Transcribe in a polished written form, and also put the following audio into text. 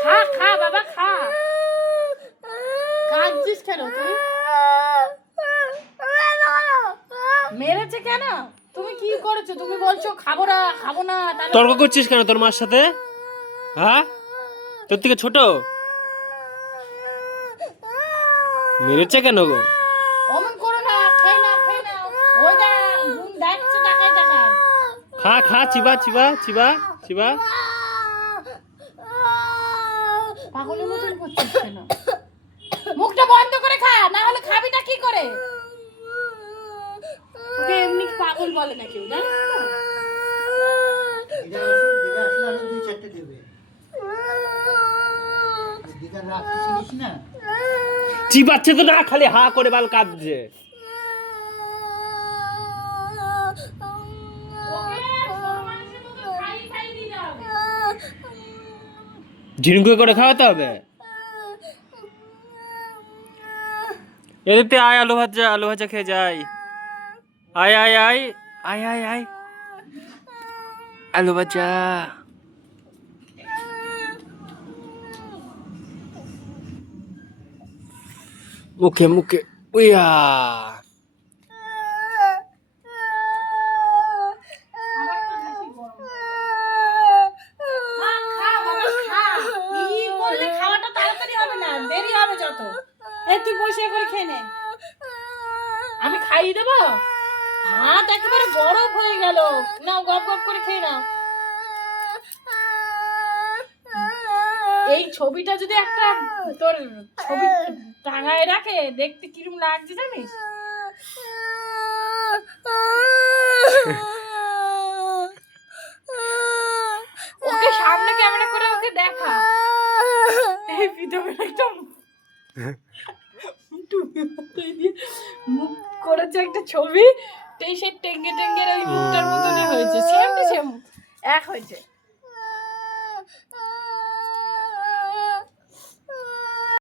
খা খা বাবা খা। কাঁদছিস কেন তুই? মেরেছে কেন? তুমি কি করেছো? তুমি বলছো খাবো না খাবো না, তর্ক করছিস কেন তোর মার সাথে? হ্যাঁ, তোর থেকে ছোট মেরেছে কেন গো? অমন করো না, খেয়ে নাও খেয়ে নাও। ওই দা গুণ ডাকছে, টাকায় টাকায়। খা খা, চিবা চিবা চিবা চিবা। পাগলের মতন করছিস কেন? মুখটা বন্ধ করে খা, না হলে খাবিটা কি করে? ওকে এমনি পাগল বলে না কেউ, জানিস তো? দিদা আসলে আরো 2-4টা দেবে। দিদা রাখতে চিনিস না? চিবাচ্ছে তো না, খালি হা করে বাল কাঁদছে। ঝিনুকে করে খাওয়াতে হবে। এদিকে আয়, আলু ভাজা খেয়ে যাই। আয় আয় আয় আয় আয় আয়, আলু ভাজা। মুখে মুখে উইয়া। খাওয়াটা তাড়াতাড়ি হবে না, দেরি হবে যত। তুই বসে করে খেয়ে নে, আমি খাইয়ে দেবো। হাত একেবারে বরফ হয়ে গেল। নাও গপ গপ করে খেয়ে নাও। এই ছবিটা যদি একটা তোর ছবি টাঙায় রাখে, দেখতে কিরম লাগছে জানিস? ওকে সামনে ক্যামেরা করে ওকে দেখা। এই ভিডিওটা একটা মুখ করেছে একটা ছবি, সেই টেঙ্গে টেঙ্গের ওই মুখটার মতনই হয়েছে, সেম টু সেম এক হয়েছে।